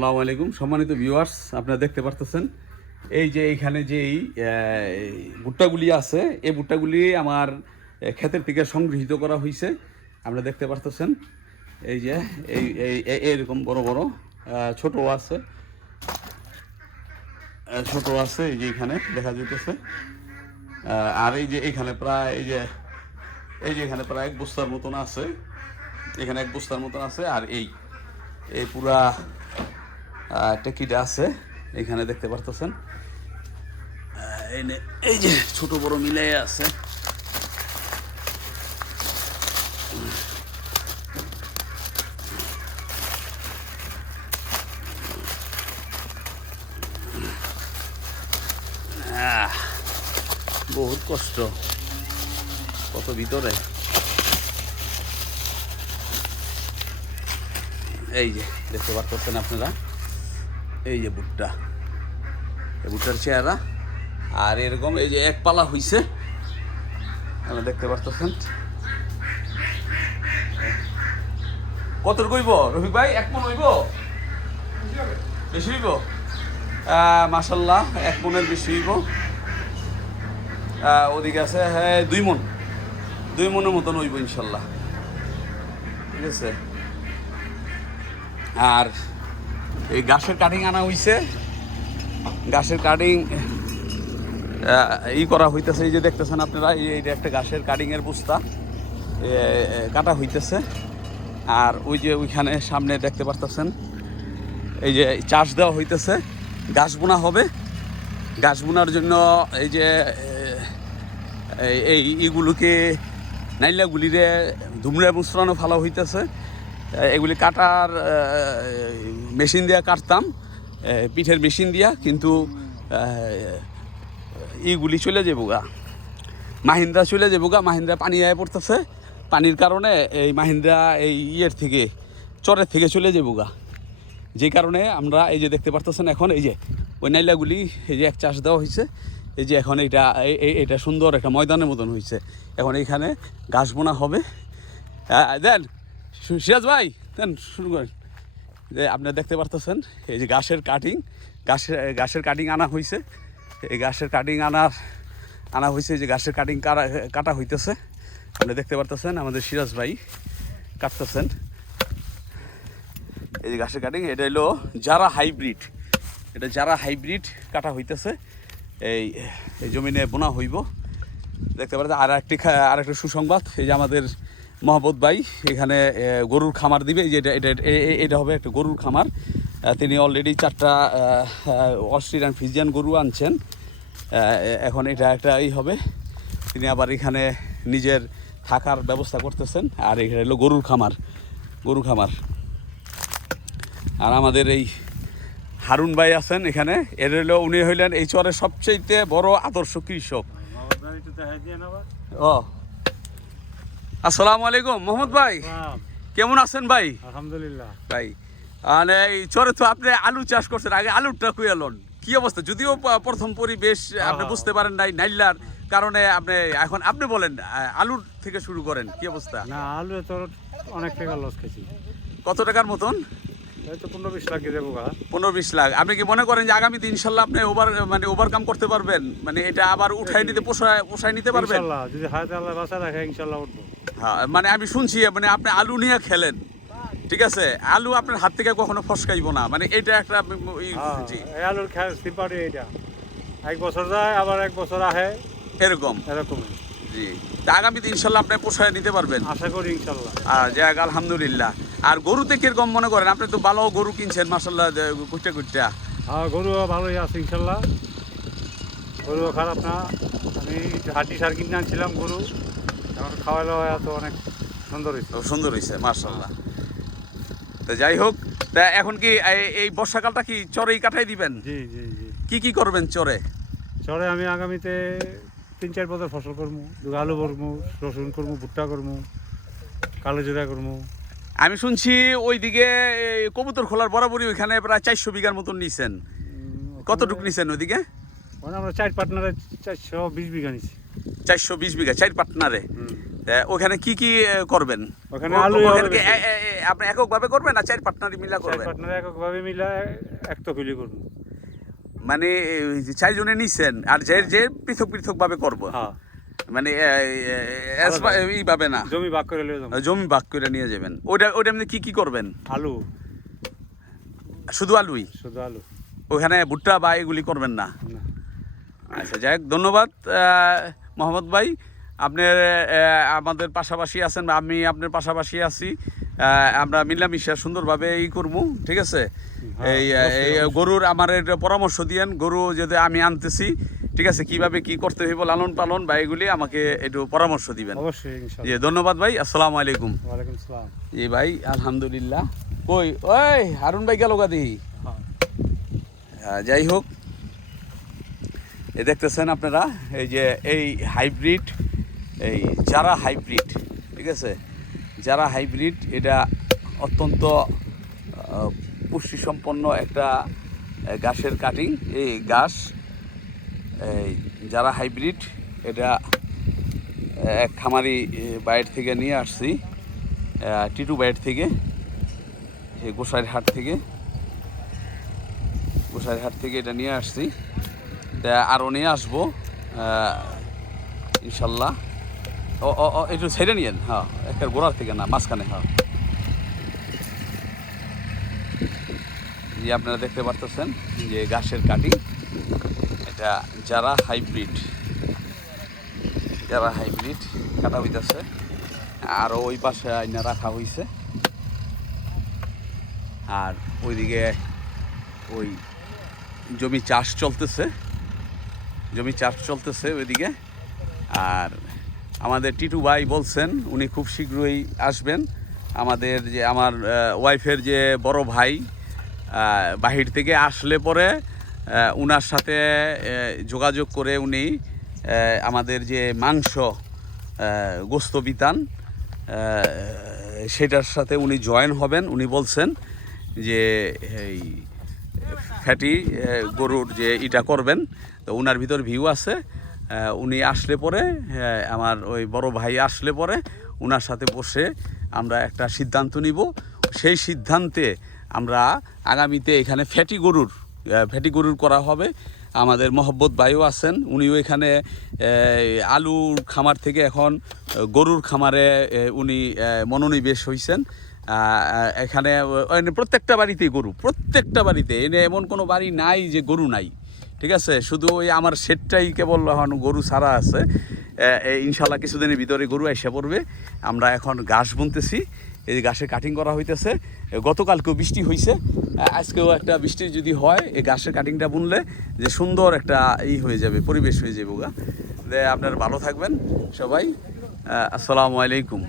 আসসালামু আলাইকুম সম্মানিত ভিউয়ার্স, আপনারা দেখতে পারতেছেন এই যে এইখানে যে ভুট্টাগুলি আছে, এই ভুট্টাগুলি আমার ক্ষেতের থেকে সংগৃহীত করা হয়েছে। আপনারা দেখতে পারতেছেন এই যে এইরকম বড় বড় ছোটো আছে, এই যে এখানে দেখা যেতেছে। আর এই যে এইখানে প্রায় এখানে প্রায় এক বস্তার মতন আছে, এখানে এক বস্তার মতন আছে। আর এই পুরা টেকিটা আছে এখানে দেখতে পারতেছেন। এই যে ছোট বড় মিলে আছে। বহুত কষ্ট, কত ভিতরে। এই যে দেখতে পারতেছেন আপনারা, এই যে ভুট্টা, এই ভুট্টার চেহারা। আর এরকম এই যে এক পালা হইছে, আপনারা দেখতে পারতেছেন। কত কইব রফিক ভাই? 1 মণ হইব? বেশি হইব? মাশাল্লাহ 1 মণের বেশি হইব। ওদিকে আছে 2 মণ, 2 মণের মতন হইব ইনশাল্লাহ, ঠিক আছে। আর এই গাছের কাটিং আনা হইছে, গাছের কাটিং করা হইতেছে। এই যে দেখতেছেন আপনারা, এইটা একটা গাছের কাটিংয়ের বস্তা কাটা হইতেছে। আর ওই যে ওইখানে সামনে দেখতে পারতেছেন এই যে চাষ দেওয়া হইতেছে, গাছ বোনা হবে। গাছ বোনার জন্য এই যে এইগুলোকে নাইলাগুলিরে ধুমড়ে মুসরানো ফেলা হইতেছে। এগুলি কাটার মেশিন দিয়া কাটতাম, পিঠের মেশিন দিয়া, কিন্তু এইগুলি চলে যাবো গা, মাহিন্দ্রা চলে যাবো গা। মাহিন্দ্রা পানি আয় পড়তেছে, পানির কারণে এই মাহিন্দ্রা এই থেকে চরের থেকে চলে যাবো গা। যে কারণে আমরা এই যে দেখতে পারতেছেন এখন এই যে ওই নাইলাগুলি এই যে এক চাষ দেওয়া হয়েছে। এই যে এখন এটা সুন্দর একটা ময়দানের মতন হয়েছে। এখন এইখানে ঘাস বোনা হবে। দেন সিরাজ ভাই, দেন শুরু করেন। যে আপনারা দেখতে পারতেছেন এই যে ঘাসের কাটিং আনা হয়েছে। এই ঘাসের কাটিং আনা হয়েছে, যে ঘাসের কাটিং কাটা হইতেছে। আপনি দেখতে পারতেছেন আমাদের সিরাজ ভাই কাটতেছেন এই যে ঘাসের কাটিং। এটা হলো যারা হাইব্রিড, এটা যারা হাইব্রিড কাটা হইতেছে। এই জমিনে বোনা হইব, দেখতে পাচ্ছেন। আর একটা সুসংবাদ, এই যে আমাদের মহব্বত ভাই এখানে গরুর খামার দিবে। এই যে এটা হবে একটা গরুর খামার। তিনি অলরেডি 4টা অস্ট্রেলিয়ান ফ্রিজিয়ান গরু আনছেন। এখন এটা একটা হবে, তিনি আবার এখানে নিজের থাকার ব্যবস্থা করতেছেন। আর এখানে হলো গরুর খামার। আর আমাদের এই হারুন ভাই আছেন এখানে, এর হলো উনি হইলেন এই চরের সবচেয়ে বড় আদর্শ কৃষক। ও আসসালামু আলাইকুম মোহাম্মদ ভাই, কেমন আছেন ভাই? আলহামদুলিল্লাহ ভাই। মানে এই চরে তো আপনি আলু চাষ করছেন, আগে আলুরটা কুয়ালন কি অবস্থা? যদিও প্রথম পরিবেশ আপনি বুঝতে পারেন নাই নাইলার কারণে, আপনি বলেন আলুর থেকে শুরু করেন, কি অবস্থা? না, আলু তো অনেক টাকা লস খেয়েছি। কত টাকার মতন? এই তো 15-20 লাখ দিয়ে দেবো। 15-20 লাখ। আপনি কি মনে করেন যে আগামীতে ইনশাল্লাহ আপনি ওভারকাম করতে পারবেন? মানে এটা আবার উঠাই নিতে পোষায় নিতে পারবেন ইনশাআল্লাহ? যদি হায়াতে আল্লাহ বাঁচা রাখে ইনশাআল্লাহ উঠবো। হ্যাঁ, মানে আমি শুনছি মানে আপনি আলু নিয়ে খেলেন, ঠিক আছে। আলু আপনার হাত থেকে কখনো ফসকাইব না, মানে এটা একটা এই আলুর সিম্পাটি এইটা, 1 বছর যায় আবার 1 বছর আহে, এরকমই। জি, তা আগামীতে ইনশাল্লাহ আপনি পোষায় নিতে পারবেন, আশা করি ইনশাআল্লাহ। যাক আলহামদুলিল্লাহ। আর গরুতে কিরকম মনে করেন? আপনি তো ভালো গরু কিনছেন মাশাআল্লাহ, কুটটা। হ্যাঁ, গরু ভালোই আছে ইনশাআল্লাহ, গরু খারাপ না। আমি হাটি সার কিনে আনছিলাম গরু, এখন খাওয়ালো তো অনেক সুন্দর হয়েছে মাশাআল্লাহ। তো যাই হোক, তা এখন কি এই বর্ষাকালটা কি চরেই কাটাই দিবেন? জি। কি করবেন চরে? আমি আগামীতে 3-4 বছর ফসল করবো। আলু করবো, রসুন করবো, ভুট্টা করবো, কালো জিরা করবো। আমি শুনছি ওইদিকে কবুতর খোলার বরাবরই ওইখানে প্রায় 400 বিঘার মতন নিছেন। কতটুকু নিছেন ওইদিকে? মানে আমরা 4 পার্টনারে 420 বিঘা নিছি। 420 বিঘা 4 পার্টনারে। ওখানে কি কি করবেন? ওখানে আলু হবে ওখানে কি বেশি। আপনি এককভাবে করবেন না 4 পার্টনারই মিলা চার করবেন? পার্টনার এককভাবে মিলা এক তফিলি করবো। মানে 4 জনে নিছেন আর যে পৃথক পৃথক ভাবে করবো, হ্যাঁ, মানে আলাদা। এইভাবে না, জমি ভাগ করে নিয়ে যাবো। জমি ভাগ করে নিয়ে যাবেন। ওইটা আপনি কি কি করবেন? আলু, শুধু আলুই? শুধু আলু ওখানে ভুট্টা বা এগুলি করবেন না? না। আচ্ছা, যাই হোক, ধন্যবাদ মোহাম্মদ ভাই। আপনার আমাদের পাশাপাশি আছেন, আমি আপনার পাশাপাশি আছি। আমরা মিলামিশা সুন্দরভাবে করবো, ঠিক আছে? এই গরুর আমার একটা পরামর্শ দিয়েন, গরু যদি আমি আনতেছি, ঠিক আছে, কিভাবে কি করতে হইব, লালন পালন বা এগুলি আমাকে একটু পরামর্শ দিবেন। অবশ্যই, জি, ইনশাআল্লাহ। ধন্যবাদ ভাই, আসসালামু আলাইকুম। ওয়ালাইকুম আসসালাম। জি ভাই, আলহামদুলিল্লাহ। কই ওই হারুন ভাই গেল গাদি? যাই হোক, দেখতেছেন আপনারা এই যে এই হাইব্রিড, এই যারা হাইব্রিড, ঠিক আছে, যারা হাইব্রিড, এটা অত্যন্ত পুষ্টিসম্পন্ন একটা ঘাসের কাটিং। এই ঘাস এই যারা হাইব্রিড, এটা এক খামারি বাইর থেকে নিয়ে আসছি, টিটু বাইর থেকে, সেই গোসাইরহাট থেকে এটা নিয়ে আসছি। তা আরও নিয়ে আসবো ইনশাল্লাহ। ও একটু ছেড়ে নিয়েন, হ্যাঁ, একটা গোড়ার থেকে না, মাঝখানে। হ্যাঁ, যে আপনারা দেখতে পারতেছেন যে ঘাসের কাটিং, এটা যারা হাইব্রিড কাটা হইতেছে। আরও ওই পাশে আইনা রাখা হয়েছে, আর ওইদিকে ওই জমি চাষ চলতেছে ওইদিকে। আর আমাদের টিটু ভাই বলছেন উনি খুব শীঘ্রই আসবেন। আমাদের যে আমার ওয়াইফের যে বড় ভাই বাহির থেকে আসলে পরে উনার সাথে যোগাযোগ করে উনি আমাদের যে মাংস গোস্ত বিতান, সেটার সাথে উনি জয়েন হবেন। উনি বলছেন যে এই ফ্যাটি গরুর যে এটা করবেন, তো উনার ভিতর ভিউ আছে। উনি আসলে পরে, আমার ওই বড় ভাই আসলে পরে উনার সাথে বসে আমরা একটা সিদ্ধান্ত নিব। সেই সিদ্ধান্তে আমরা আগামীতে এখানে ফ্যাটি গরুর করা হবে। আমাদের মহব্বত ভাইও আছেন, উনিও এখানে আলুর খামার থেকে এখন গরুর খামারে উনি মনোনিবেশ হয়েছেন। এখানে প্রত্যেকটা বাড়িতে এনে এমন কোনো বাড়ি নাই যে গরু নাই, ঠিক আছে? শুধু ওই আমার সেটটাই কেবল এখন গরু ছাড়া আছে। ইনশাল্লাহ কিছুদিনের ভিতরে গরু এসে পড়বে। আমরা এখন ঘাস বুনতেছি, এই যে ঘাসের কাটিং করা হইতেছে। গতকালকেও বৃষ্টি হয়েছে, আজকেও একটা বৃষ্টি যদি হয়, এই ঘাসের কাটিংটা বুনলে যে সুন্দর একটা হয়ে যাবে, পরিবেশ হয়ে যাবে। আপনারা ভালো থাকবেন সবাই, আসসালামু আলাইকুম।